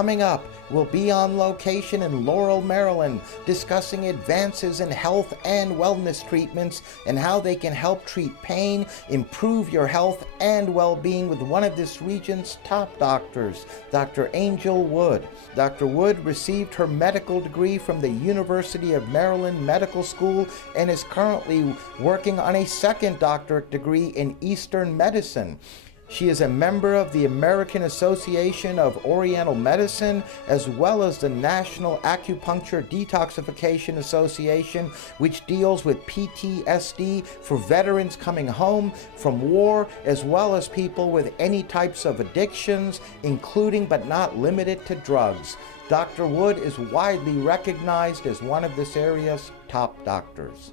coming up, we'll be on location in Laurel, Maryland, discussing advances in health and wellness treatments and how they can help treat pain, improve your health and well-being with one of this region's top doctors, Dr. Angel Wood. Dr. Wood received her medical degree from the University of Maryland Medical School and is currently working on a second doctorate degree in Eastern medicine. She is a member of the American Association of Oriental Medicine, as well as the National Acupuncture Detoxification Association, which deals with PTSD for veterans coming home from war, as well as people with any types of addictions, including but not limited to drugs. Dr. Wood is widely recognized as one of this area's top doctors.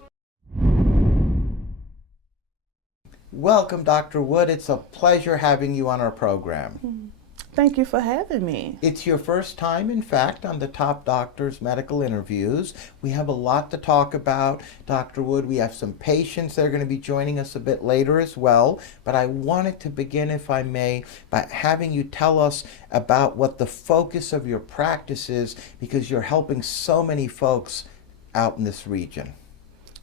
Welcome, Dr. Wood. It's a pleasure having you on our program. Thank you for having me. It's your first time, in fact, on the Top Doctors Medical Interviews. We have a lot to talk about, Dr. Wood. We have some patients that are going to be joining us a bit later as well. But I wanted to begin, if I may, by having you tell us about what the focus of your practice is, because you're helping so many folks out in this region.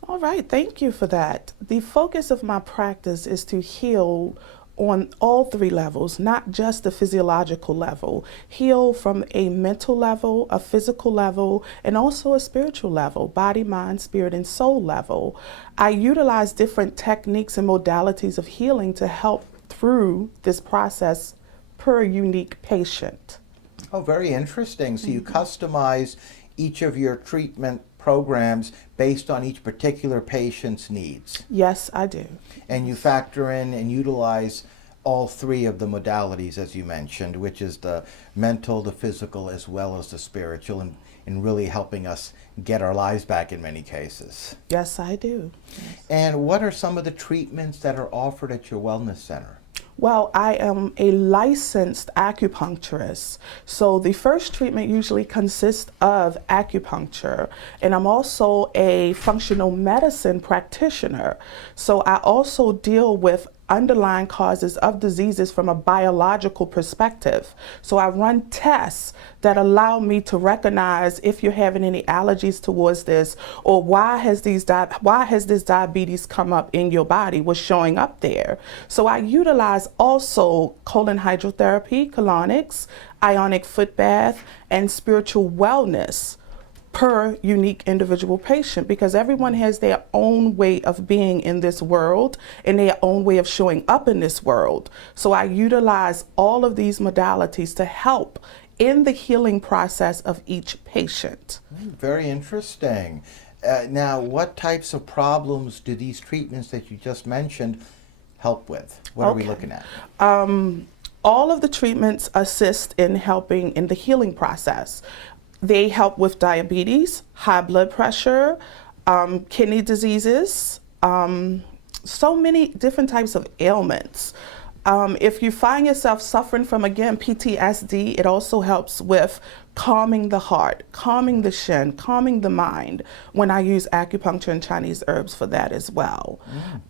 All right, thank you for that. The focus of my practice is to heal on all three levels, not just the physiological level. Heal from a mental level, a physical level, and also a spiritual level, body, mind, spirit, and soul level. I utilize different techniques and modalities of healing to help through this process per unique patient. Oh, very interesting. So you customize each of your treatment programs based on each particular patient's needs. Yes, I do. And you factor in and utilize all three of the modalities, as you mentioned, which is the mental, the physical, as well as the spiritual, and really helping us get our lives back in many cases. Yes, I do. Yes. And what are some of the treatments that are offered at your wellness center? Well, I am a licensed acupuncturist. So the first treatment usually consists of acupuncture, and I'm also a functional medicine practitioner. So I also deal with underlying causes of diseases from a biological perspective. So I run tests that allow me to recognize if you're having any allergies towards this, or why has this diabetes come up in your body, what's showing up there. So I utilize also colon hydrotherapy, colonics, ionic foot bath, and spiritual wellness per unique individual patient, because everyone has their own way of being in this world and their own way of showing up in this world. So I utilize all of these modalities to help in the healing process of each patient. Very interesting. Now, what types of problems do these treatments that you just mentioned help with? What are we looking at? All of the treatments assist in helping in the healing process. They help with diabetes, high blood pressure, kidney diseases, so many different types of ailments. If you find yourself suffering from, again, PTSD, it also helps with calming the heart, calming the shin, calming the mind, when I use acupuncture and Chinese herbs for that as well.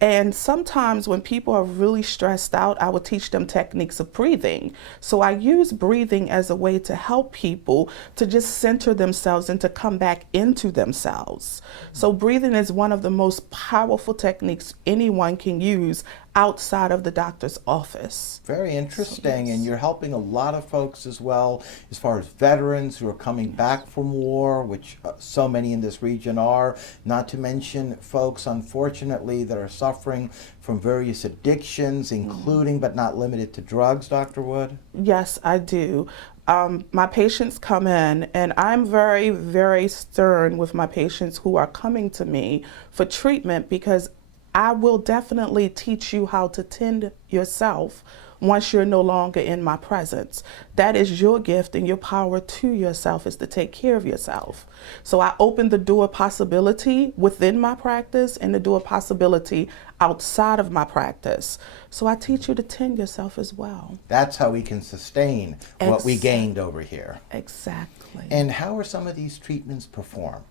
And sometimes when people are really stressed out, I will teach them techniques of breathing. So I use breathing as a way to help people to just center themselves and to come back into themselves. So breathing is one of the most powerful techniques anyone can use outside of the doctor's office. Very interesting. And you're helping a lot of folks as well, as far as veterans who are coming back from war, which so many in this region are, not to mention folks, unfortunately, that are suffering from various addictions, including but not limited to drugs, Dr. Wood? Yes, I do. My patients come in, and I'm very, very stern with my patients who are coming to me for treatment, because I will definitely teach you how to tend yourself once you're no longer in my presence. That is your gift, and your power to yourself is to take care of yourself. So I open the door possibility within my practice and the door possibility outside of my practice. So I teach you to tend yourself as well. That's how we can sustain what we gained over here. Exactly. And how are some of these treatments performed?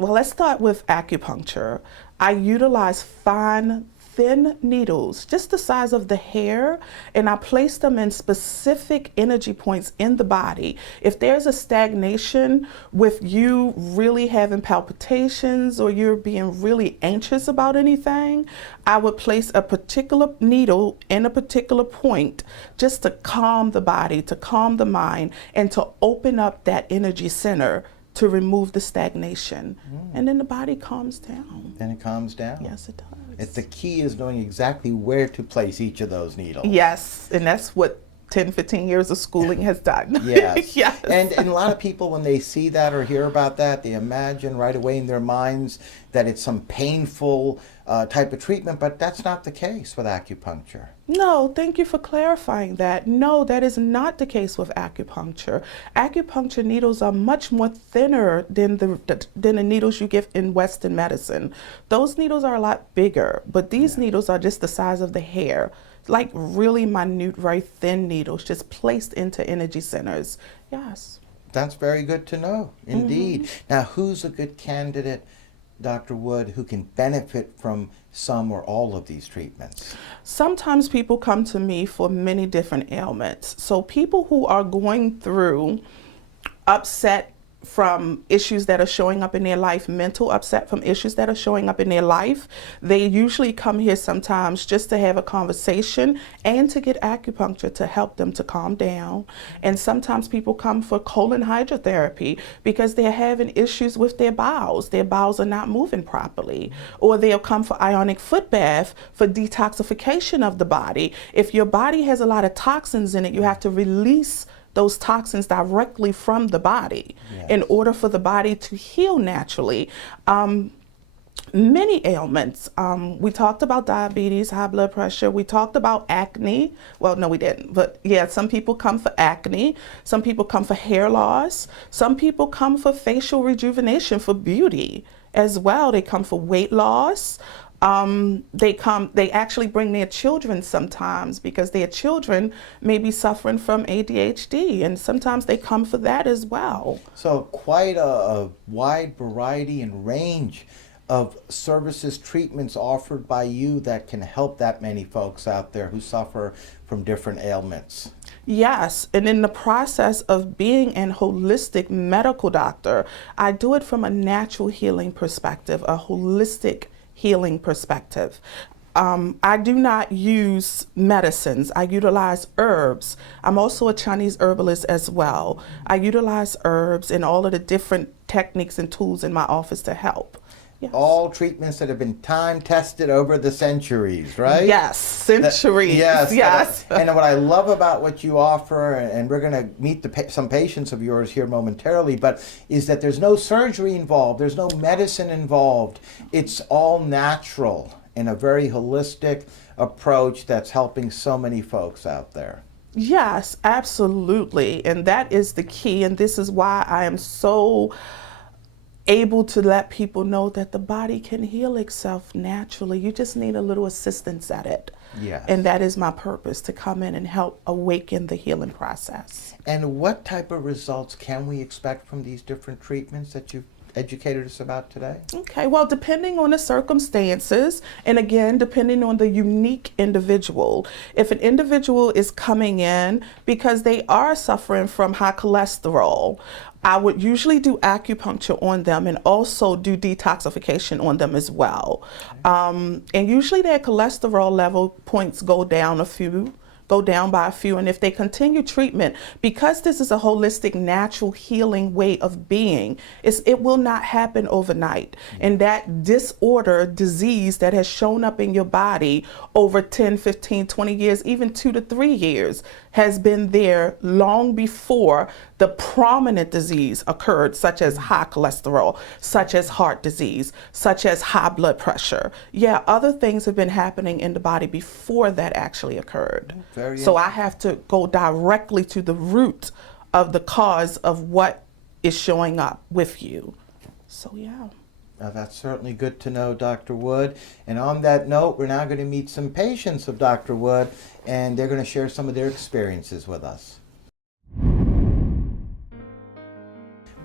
Well, let's start with acupuncture. I utilize fine, thin needles, just the size of the hair, and I place them in specific energy points in the body. If there's a stagnation with you really having palpitations or you're being really anxious about anything, I would place a particular needle in a particular point just to calm the body, to calm the mind, and to open up that energy center to remove the stagnation. And then the body calms down. Then it calms down. Yes, it does. The key is knowing exactly where to place each of those needles. Yes, and that's what 10, 15 years of schooling has done. Yes. Yes. And a lot of people, when they see that or hear about that, they imagine right away in their minds that it's some painful type of treatment, but that's not the case with acupuncture. No, thank you for clarifying that. No, that is not the case with acupuncture. Acupuncture needles are much more thinner than the needles you get in Western medicine. Those needles are a lot bigger, but these needles are just the size of the hair, like really minute, very thin needles just placed into energy centers. Yes. That's very good to know, indeed. Now, who's a good candidate, Dr. Wood, who can benefit from some or all of these treatments? Sometimes people come to me for many different ailments. So people who are going through upset from issues that are showing up in their life, mental upset from issues that are showing up in their life, they usually come here sometimes just to have a conversation and to get acupuncture to help them to calm down. And sometimes people come for colon hydrotherapy because they're having issues with their bowels. Their bowels are not moving properly. Or they'll come for ionic foot bath for detoxification of the body. If your body has a lot of toxins in it, you have to release those toxins directly from the body in order for the body to heal naturally. Many ailments. We talked about diabetes, high blood pressure. We talked about acne. Well, no, we didn't. But yeah, some people come for acne. Some people come for hair loss. Some people come for facial rejuvenation, for beauty as well. They come for weight loss. They actually bring their children sometimes because their children may be suffering from ADHD, and sometimes they come for that as well. So quite a wide variety and range of services, treatments offered by you that can help that many folks out there who suffer from different ailments. Yes, and in the process of being an holistic medical doctor, I do it from a natural healing perspective, a holistic healing perspective. I do not use medicines. I utilize herbs. I'm also a Chinese herbalist as well. I utilize herbs and all of the different techniques and tools in my office to help. Yes. All treatments that have been time tested over the centuries, right? Yes, centuries. Yes. And what I love about what you offer, and we're going to meet some patients of yours here momentarily, but is that there's no surgery involved, there's no medicine involved. It's all natural in a very holistic approach that's helping so many folks out there. Yes, absolutely. And that is the key. And this is why I am so able to let people know that the body can heal itself naturally. You just need a little assistance at it. Yes. And that is my purpose, to come in and help awaken the healing process. And what type of results can we expect from these different treatments that you've educated us about today? Okay, well, depending on the circumstances, and again, depending on the unique individual. If an individual is coming in because they are suffering from high cholesterol, I would usually do acupuncture on them and also do detoxification on them as well. And usually their cholesterol level points go down by a few, and if they continue treatment, because this is a holistic, natural healing way of being, it will not happen overnight. And that disease that has shown up in your body over 10, 15, 20 years, even 2 to 3 years, has been there long before the prominent disease occurred, such as high cholesterol, such as heart disease, such as high blood pressure. Yeah, other things have been happening in the body before that actually occurred. So I have to go directly to the root of the cause of what is showing up with you. So yeah. Now that's certainly good to know, Dr. Wood. And on that note, we're now going to meet some patients of Dr. Wood, and they're going to share some of their experiences with us.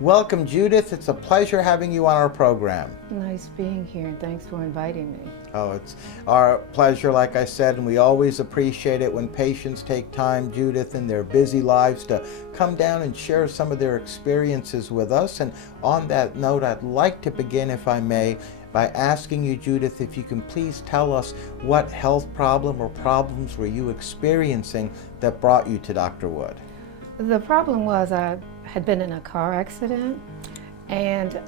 Welcome, Judith. It's a pleasure having you on our program. Nice being here, and thanks for inviting me. Oh, it's our pleasure, like I said, and we always appreciate it when patients take time, Judith, in their busy lives to come down and share some of their experiences with us. And on that note, I'd like to begin, if I may, by asking you, Judith, if you can please tell us what health problem or problems were you experiencing that brought you to Dr. Wood? The problem was I had been in a car accident, and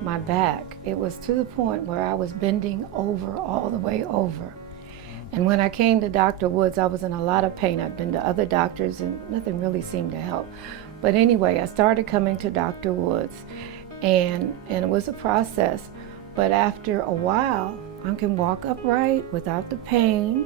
my back, it was to the point where I was bending over all the way over. And when I came to Dr. Woods, I was in a lot of pain. I'd been to other doctors and nothing really seemed to help. But anyway, I started coming to Dr. Woods, and it was a process. But after a while, I can walk upright without the pain,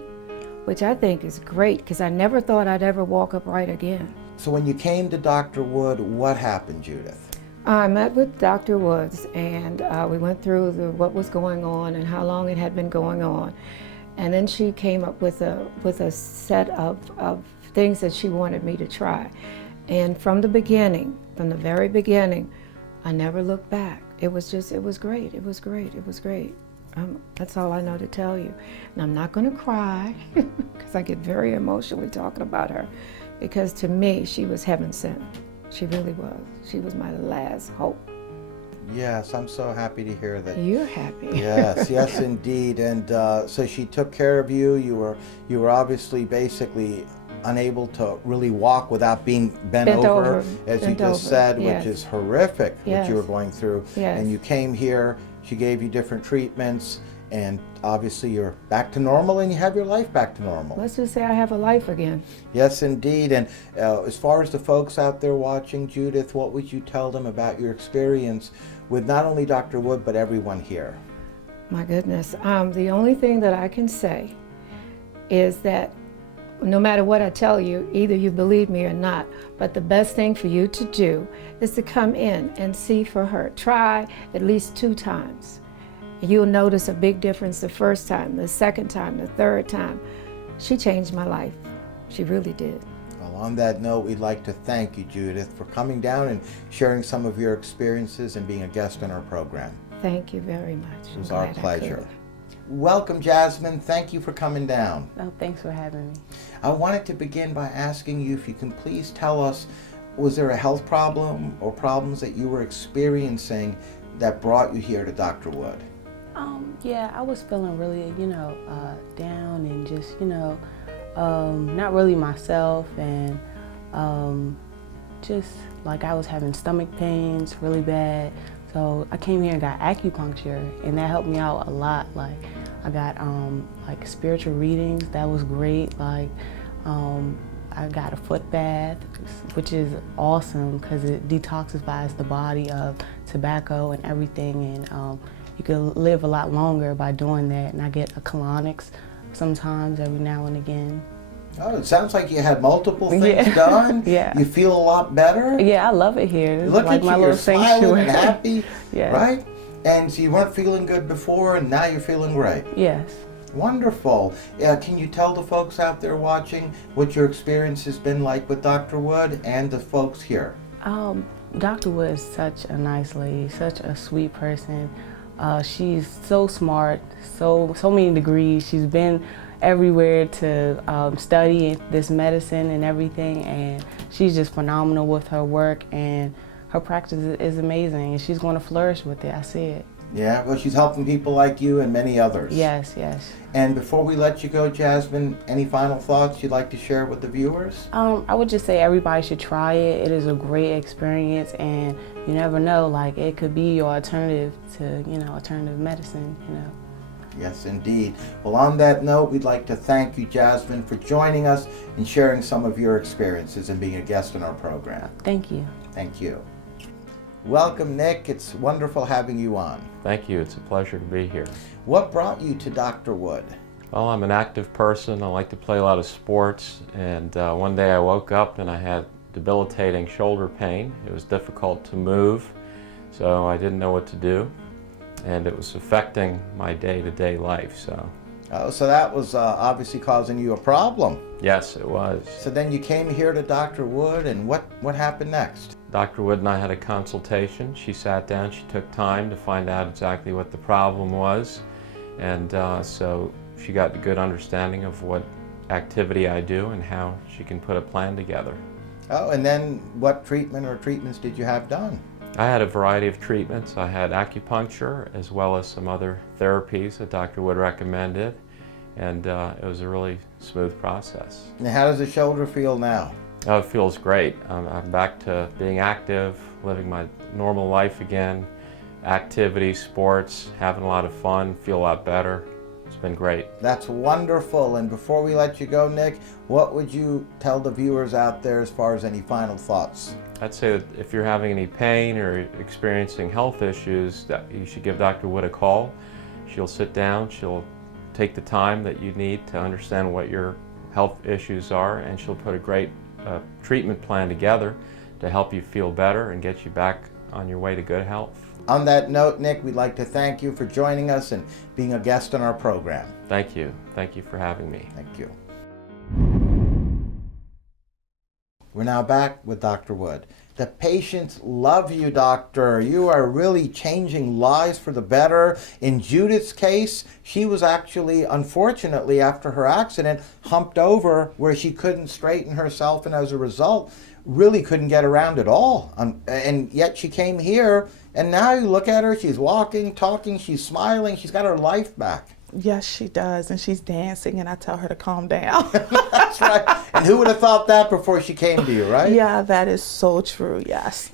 which I think is great because I never thought I'd ever walk upright again. So when you came to Dr. Wood, what happened, Judith? I met with Dr. Woods, and we went through what was going on and how long it had been going on. And then she came up with a set of things that she wanted me to try. And from the very beginning, I never looked back. It was great. It was great. That's all I know to tell you. And I'm not going to cry because I get very emotionally talking about her, because to me, she was heaven sent. She really was. She was my last hope. Yes, I'm so happy to hear that. You're happy. Yes, indeed. And so she took care of you. You were obviously basically unable to really walk without being bent over, as you just said, yes. Which is horrific, Yes. what you were going through. Yes. And you came here, she gave you different treatments, and obviously you're back to normal and you have your life back to normal. Let's just say I have a life again. Yes, indeed. And as far as the folks out there watching, Judith, what would you tell them about your experience with not only Dr. Wood, but everyone here? My goodness. The only thing that I can say is that no matter what I tell you, either you believe me or not, but the best thing for you to do is to come in and see for her. Try at least 2 times. You'll notice a big difference the first time, the second time, the third time. She changed my life. She really did. Well, on that note, we'd like to thank you, Judith, for coming down and sharing some of your experiences and being a guest on our program. Thank you very much. It was our pleasure. Welcome, Jasmine. Thank you for coming down. Oh, thanks for having me. I wanted to begin by asking you if you can please tell us, was there a health problem or problems that you were experiencing that brought you here to Dr. Wood? Yeah, I was feeling really, down and just, not really myself, and just like I was having stomach pains really bad. So I came here and got acupuncture, and that helped me out a lot. Like I got like spiritual readings, that was great. Like I got a foot bath, which is awesome because it detoxifies the body of tobacco and everything, and you can live a lot longer by doing that. And I get a colonics sometimes every now and again. Oh, it sounds like you had multiple things done. Yeah. You feel a lot better. Yeah, I love it here. It's Look like at you, my you're little smiling sanctuary. and happy, Yes. right? And so you weren't feeling good before, and now you're feeling great. Yes. Wonderful. Can you tell the folks out there watching what your experience has been like with Dr. Wood and the folks here? Dr. Wood is such a nice lady, such a sweet person. She's so smart, so many degrees. She's been everywhere to study this medicine and everything, and she's just phenomenal with her work, and her practice is amazing, and she's going to flourish with it. I see it. Yeah, well, she's helping people like you and many others. Yes, yes. And before we let you go, Jasmine, any final thoughts you'd like to share with the viewers? I would just say everybody should try it. It is a great experience, and you never know, like it could be your alternative to, alternative medicine, Yes, indeed. Well, on that note, we'd like to thank you, Jasmine, for joining us and sharing some of your experiences and being a guest on our program. Thank you. Thank you. Welcome, Nick. It's wonderful having you on. Thank you. It's a pleasure to be here. What brought you to Dr. Wood? Well, I'm an active person. I like to play a lot of sports, and one day I woke up and I had debilitating shoulder pain. It was difficult to move, so I didn't know what to do, and it was affecting my day-to-day life. So that was obviously causing you a problem. Yes, it was. So then you came here to Dr. Wood, and what happened next? Dr. Wood and I had a consultation. She sat down, she took time to find out exactly what the problem was, and so she got a good understanding of what activity I do and how she can put a plan together. Oh, and then what treatment or treatments did you have done? I had a variety of treatments. I had acupuncture as well as some other therapies that Dr. Wood recommended, and it was a really smooth process. And how does the shoulder feel now? Oh, it feels great. I'm back to being active, living my normal life again, activity, sports, having a lot of fun, feel a lot better. It's been great. That's wonderful. And before we let you go, Nick, what would you tell the viewers out there as far as any final thoughts? I'd say that if you're having any pain or experiencing health issues, that you should give Dr. Wood a call. She'll sit down, she'll take the time that you need to understand what your health issues are, and she'll put a great treatment plan together to help you feel better and get you back on your way to good health. On that note, Nick, we'd like to thank you for joining us and being a guest on our program. Thank you. Thank you for having me. Thank you. We're now back with Dr. Wood. The patients love you, doctor. You are really changing lives for the better. In Judith's case, she was actually, unfortunately, after her accident, humped over where she couldn't straighten herself, and as a result, really couldn't get around at all. And yet she came here, and now you look at her, she's walking, talking, she's smiling, she's got her life back. Yes, she does, and she's dancing, and I tell her to calm down. That's right. And who would have thought that before she came to you, right? Yeah, that is so true, yes.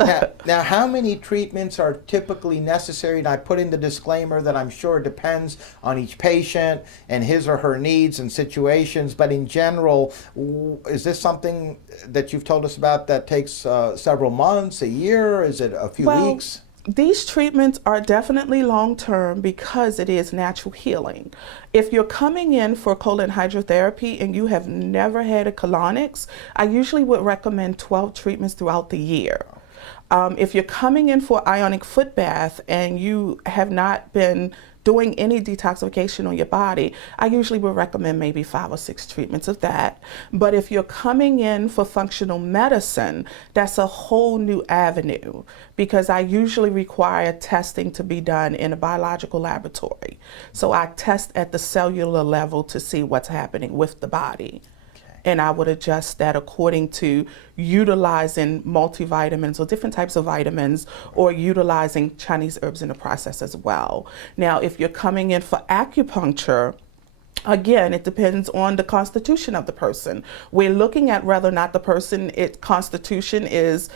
Now, how many treatments are typically necessary? And I put in the disclaimer that I'm sure depends on each patient and his or her needs and situations, but in general, is this something that you've told us about that takes several months, a year? Is it a few weeks? These treatments are definitely long-term because it is natural healing. If you're coming in for colon hydrotherapy and you have never had a colonics, I usually would recommend 12 treatments throughout the year. If you're coming in for ionic foot bath and you have not been doing any detoxification on your body, I usually would recommend maybe 5 or 6 treatments of that. But if you're coming in for functional medicine, that's a whole new avenue because I usually require testing to be done in a biological laboratory. So I test at the cellular level to see what's happening with the body. And I would adjust that according to utilizing multivitamins or different types of vitamins or utilizing Chinese herbs in the process as well. Now, if you're coming in for acupuncture, again, it depends on the constitution of the person. We're looking at whether or not the person's constitution is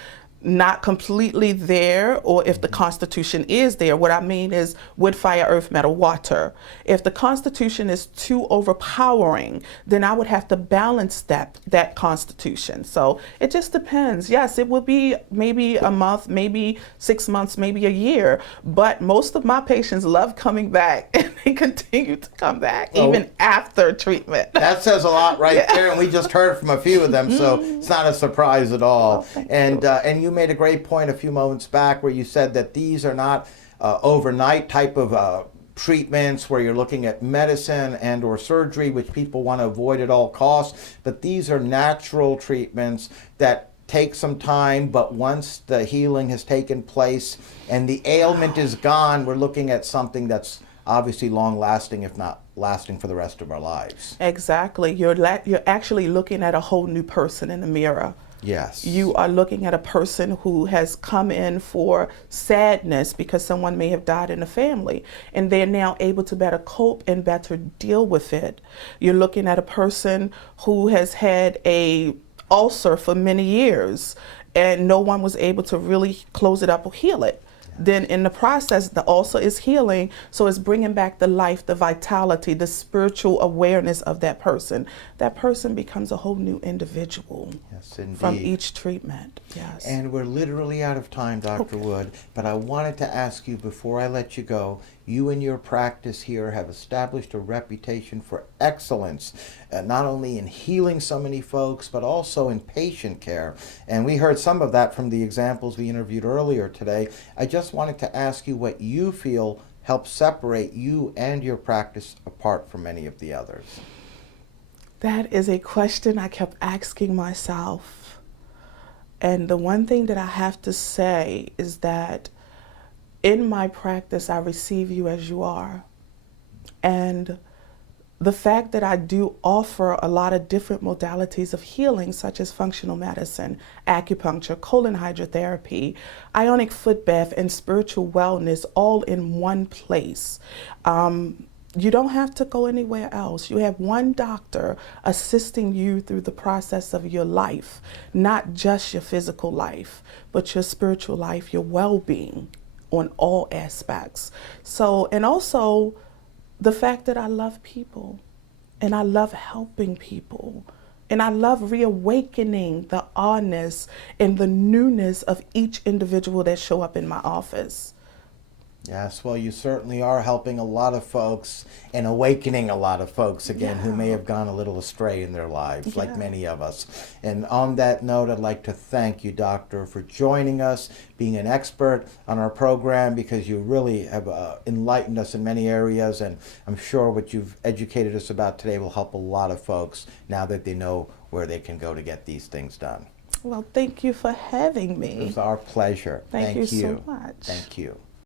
not completely there, or if the constitution is there. What I mean is wood, fire, earth, metal, water. If the constitution is too overpowering, then I would have to balance that constitution. So it just depends. Yes, it will be maybe a month, maybe 6 months, maybe a year, but most of my patients love coming back and they continue to come back even after treatment. That says a lot right there, and we just heard from a few of them, so it's not a surprise at all. And you made a great point a few moments back where you said that these are not overnight type of treatments where you're looking at medicine and or surgery, which people want to avoid at all costs, but these are natural treatments that take some time, but once the healing has taken place and the ailment is gone, we're looking at something that's obviously long lasting, if not lasting for the rest of our lives. Exactly. You're actually looking at a whole new person in the mirror. Yes. You are looking at a person who has come in for sadness because someone may have died in the family, and they're now able to better cope and better deal with it. You're looking at a person who has had a ulcer for many years and no one was able to really close it up or heal it. Then in the process, the ulcer is healing, so it's bringing back the life, the vitality, the spiritual awareness of that person. That person becomes a whole new individual. Yes, indeed. From each treatment. Yes. And we're literally out of time, Dr. Wood, but I wanted to ask you before I let you go, you and your practice here have established a reputation for excellence, not only in healing so many folks, but also in patient care. And we heard some of that from the examples we interviewed earlier today. I just wanted to ask you what you feel helps separate you and your practice apart from many of the others. That is a question I kept asking myself. And the one thing that I have to say is that in my practice, I receive you as you are. And the fact that I do offer a lot of different modalities of healing, such as functional medicine, acupuncture, colon hydrotherapy, ionic foot bath, and spiritual wellness all in one place. You don't have to go anywhere else. You have one doctor assisting you through the process of your life, not just your physical life, but your spiritual life, your well-being on all aspects. So, and also, the fact that I love people and I love helping people and I love reawakening the awness and the newness of each individual that show up in my office. Yes, well, you certainly are helping a lot of folks and awakening a lot of folks again who may have gone a little astray in their lives, like many of us. And on that note, I'd like to thank you, Doctor, for joining us, being an expert on our program, because you really have enlightened us in many areas. And I'm sure what you've educated us about today will help a lot of folks now that they know where they can go to get these things done. Well, thank you for having me. It was our pleasure. Thank you so much. Thank you.